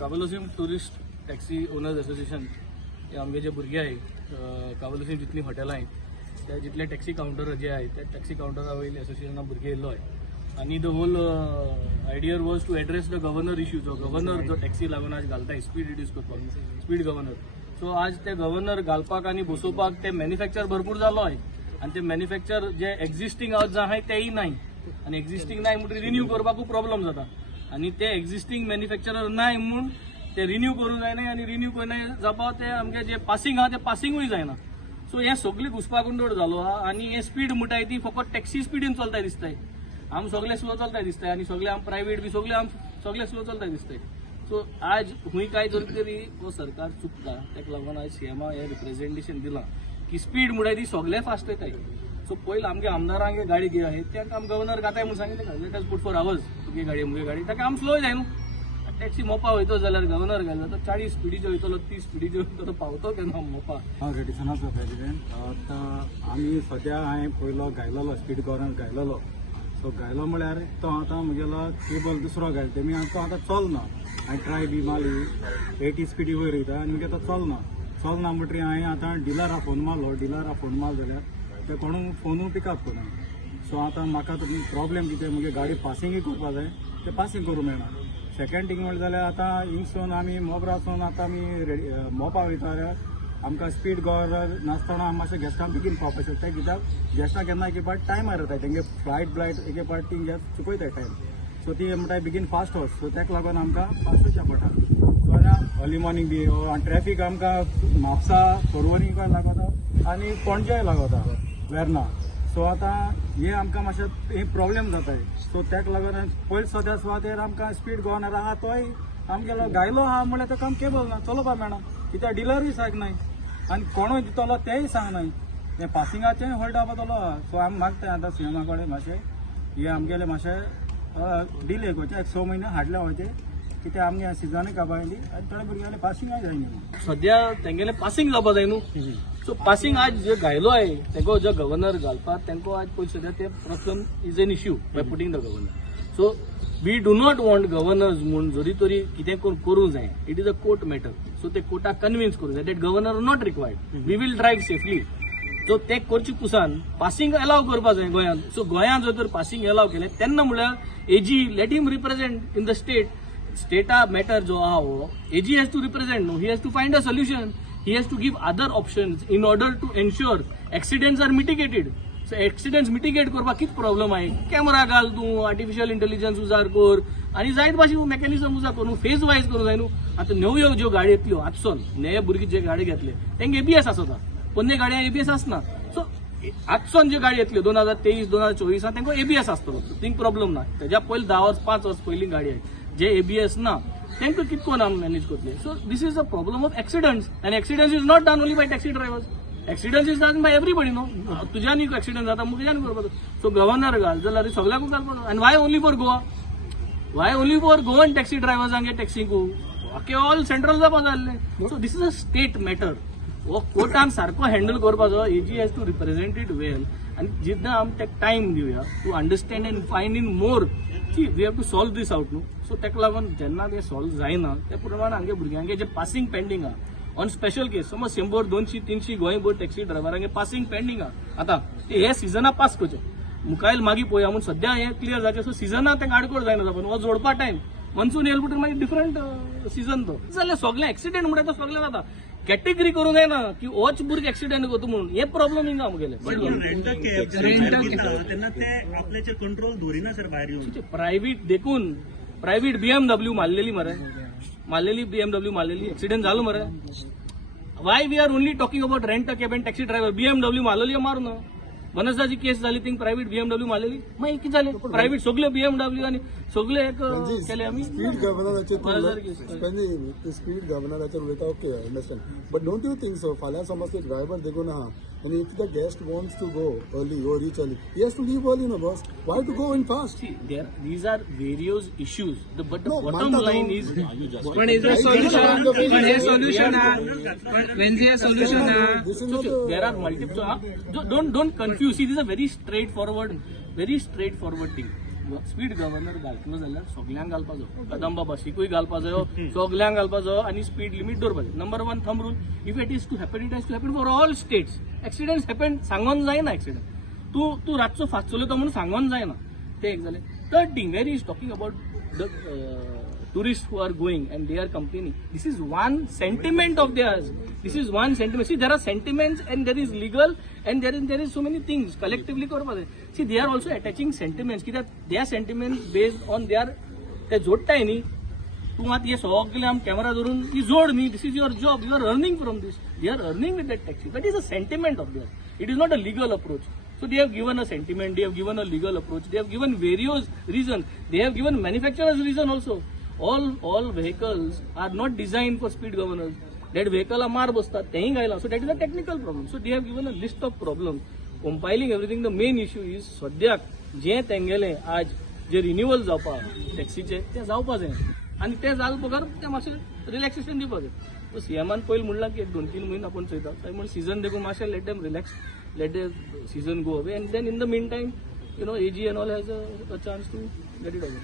कावलोसीम tourist taxi owners association हे आमचे जे भुरगे आहे कावलोसीम जितली हॉटेलां आहेत त्या जितले टॅक्सी काउंटर जे आहेत त्या टॅक्सी काउंटरा वयले असोसिएशना भुरगे येयल्लो आहे आणि the whole idea was to address the governor issue जो गव्हर्नर जो टॅक्सी लागून आज घालताय स्पीड रिड्यूस करपाक स्पीड गव्हर्नर सो आज ते गव्हर्नर घालपाक आणि बसोवपाक ते मॅन्युफॅक्चर भरपूर जालो आहे आणि ते मॅन्युफॅक्चर जे एक्झिस्टिंग आज आहे तेही नाही आणि एक्झिस्टिंग नाही म्हणून रिन्यू करपाक प्रॉब्लेम जाता आणि ते एक्झिस्टिंग मॅन्युफॅक्चरर नाही म्हणून ते रिन्यू करूंक जायना आणि रिन्यू करना जावपा ते आमगे जे पासिंग आहा ते पासिंगूय जायना सो हे सगळे घुसपागोंडोळ जालो आहा आणि हे स्पीड म्हणटाय ती फकत टॅक्सी स्पीडीन चलताय दिसताय आम सगळे स्लो चलताय दिसताय आणि सगळे आम प्रायव्हेट बी सगळे स्लो चलताय दिसताय सो आज हुंय काय जर तरी हो सरकार चुकता ताका लागून आज सीएमा हे रिप्रेझेंटेशन दिलां की स्पीड म्हणटाय ती सगळे फास्ट येताय सो पयलीं आमगे आमदारांगे गाडी जे आहे तांकां आम गव्हर्नर घाताय म्हणून सांगितलें let us put for hours तुगे गाडी मुगे गाडी ताका आम स्लो जाय न्हू टॅक्सी मोपा वयतो जाल्यार गव्हर्नर घालो तर 40 स्पिडीचे वयतलो 30 स्पिडीचे वयतलो पावतो केन्ना मोपा हांव रेडिसनाचो प्रेसिडेंट आतां आमी सद्या हांवें पयलो घायलोलो स्पीड गव्हर्नर घायलोलो सो घायलो म्हळ्यार तो आतां म्हगेलो केबल दुसरो घायलो तेमी तो आतां चलना हांवें ट्राय बी मारली 80 स्पिडी वयर वयता आनी म्हगे तो चलना म्हणटरी हांवें आतां डिलरा फोन मारलो जाल्यार ते कोणूय फोनूय पिकअप करना सो आतां म्हाका प्रॉब्लेम कितें म्हगे गाडी पासिंगूय करपा जाय ते पासिंग करूं मेळना सेकंड थिंग म्हणलें जाल्यार आतां हिंगसून आमी मोबरासून आतां आमी मोपा वयता जाल्यार आमकां स्पीड गव्हर्नर नासतना आमी मातशें गेस्टां बेगीन पावपाक शकता कित्याक गेस्टां केन्ना एके पाट टायमार येताय तेंगे फ्लायट एके पाट ती चुकयताय टायम सो ती म्हणटाय बेगीन फास्ट वच सो तेका लागून आमकां फास्ट वचचें पडटा सो आतां अर्ली मॉर्निंग बी ट्रॅफीक आमकां म्हापसा परवणी लागता आनी पणजेय लागता वेर्ना सो आतां हे आमकां मातशें हे प्रॉब्लेम जाताय सो तेका लागून पयलीं सद्या सुवातेर आमकां स्पीड गव्हर्नर आहा तोय आमगेलो गायलो आहा म्हळ्यार ताका आमकां केबल ना चलोवपा मेळना कित्याक डिलरूय सांगनाय आनी कोणूय दितलो तेय सांगनाय हे पासिंगाचेय हॉल्ट आपोतलो आहा सो आमी मागताय आतां सीएमा कडेन मातशें हे आमगेले मातशें डिले करचे 6 म्हयने हाडले वयते कित्याक आमगे सिजनूय काबायली आनी थोडे भुरग्याले पासिंगाय जायना सद्या तेंगेले पासिंग जावपा जाय न्हू सो पासिंग आज जे घायलो आहे तेको जो गव्हर्नर घालपाक तेंको आज पयलीं सद्या ते problem is an issue by putting the governor so we do not want governors म्हणून जरी तरी कितें करूंक जाय it is a court matter so ते कोर्टाक कन्विन्स करूंक जाय that governor not required we will drive safely so ते करचे कुसान पासिंग अलाव करपा जाय गोंयांत सो गोंयांत जर तर पासिंग अलाव केलें तेन्ना म्हळ्यार AG let him represent in the स्टेटा मॅटर जो आहा हो AG has to represent no he has to find a solution he has to give other options in order to ensure accidents are mitigated so accidents mitigate करपाक कित problem आहे camera घाल तूं artificial intelligence उजार कर आणि जायत भाशेन मेकॅनिझम उजार करून फेज वायज करूं जाय न्हू आतां नव्यो ज्यो गाडी येतल्यो आजसून नये भुरगे जे गाडी घेतले तेंगे एबीएस आसता पोन्ने गाडयांक एबीएस आसना सो आजसून जे गाडी येतल्यो 2023 2024 तेंको एबीएस आसतलो थिंग प्रॉब्लेम ना तेज्या पयलीं 10 वर्स 5 वर्स पयलीं गाडी आहे जे एबीएस ना तेंकां कितकोन आमी मॅनेज करतले so this is a problem of accidents and accidents is not done only by taxi drivers accidents is done by everybody no तुज्यानी एक्सिडंट जाता तुज्यानी करपाचो सो गव्हर्नर घाल जाल्यार सगळ्यांकूच घालपाचो आनी why only for Goan taxi ड्रायव्हर्सांगे टॅक्सीकू बाकी ऑल सेंट्रल जावपा जाय आसलें so this is a state matter हो कोर्टान सारको हँडल करपाचो AG has to represent it well आनी जितना आमी तेका टायम दिवया to understand and find in more we have to solve this out न्हू सो तेका लागून जेन्ना ते सॉल्व जायना त्या प्रमाणे आमगे भुरग्यांगे जे पासिंग पेंडींग आहा ऑन स्पेशल केस समज 100 200 300 गोंयभर टॅक्सी ड्रायव्हरांगे पासिंग पेंडींग आहा आतां ते हे सिजना पास करचे मुखायल मागीर पळोवया म्हणून सद्या हे क्लियर जावचें सो सिजना तेंका आडकोड जायना जावप हो जोडपा टायम मनसून येयलो म्हणटकीर मागीर डिफरंट सिजन तो जाल्यार सगळे एक्सिडेंट म्हणटा तो सगळे जाता कॅटेगरी करूंक जायना की होच भुरगे एक्सिडेंट करता म्हणून हे प्रॉब्लेम हिंगा आमगेले तेन्ना ते आपल्याचेर कंट्रोल दवरिना सर भायर येवन प्रायव्हेट देखून प्रायव्हेट BMW मारलेली BMW मारलेली एक्सिडेंट जालो मरे why we are only talking about rent a cab and taxi driver BMW मारलेली मारून बनसदाची केस झाली थिंग प्रायव्हेट BMW मारलेली मागीर कितें जालें प्रायव्हेट सगळे BMW आनी सगळे एक केले आमी स्पीड गव्हर्नराचेर उलयता okay understand but don't you think so फाल्यां समज ते ड्रायव्हर देखून आहा and if the guest wants to go early or reach early he has to leave early no boss why to go in fast these are various issues but the bottom line is when is a solution when is a solution there are multiple don't confuse see this is a very straightforward thing speed governor घालतलो जाल्यार सगळ्यांक घालपाक जायो कदंबा बसीकूय घालपाक जायो सगळ्यांक घालपाक जायो आनी स्पीड लिमीट दवरपाक number 1 thumb rule if it is to happen it has to happen for all states accidents happen सांगोन जायना एक्सिडेंट तूं रातचो फास्ट चलयता म्हणून सांगोन जायना ते एक जालें third thing where is talking about the tourists who are going and they are complaining. This is one sentiment of theirs. This is one sentiment. See, there are sentiments and there is legal and there is so many things collectively. See, they are also attaching sentiments. Ki that their sentiments based on their ते जोडताय न्ही तूं आतां हे सगळे आम camera धरून ही जोड न्ही this is your job you are earning from this they are earning with that taxi that is a sentiment of their it is not a legal approach. So they have given a sentiment, they have given a legal approach, they have given various reasons, they have given manufacturers reason also. All vehicles are not designed for speed governors. That vehicle मार बसतात तेही गायला. So that is a technical problem. So they have given a list of problems. Compiling everything, the main issue is सद्याक जे तेंगेले आज जे renewal जावपाक टॅक्सीचे ते जावपाक जाय आनी ते जाल बगर ते मातशें रिलॅक्सेशन दिवपाक जाय. सो सीएमान पयलीं म्हणलां की 2-3 म्हयने आपण चयता थंय म्हण सीजन देखून मातशें let them relax let the season go away and then in the meantime AG and all has a chance to get it over.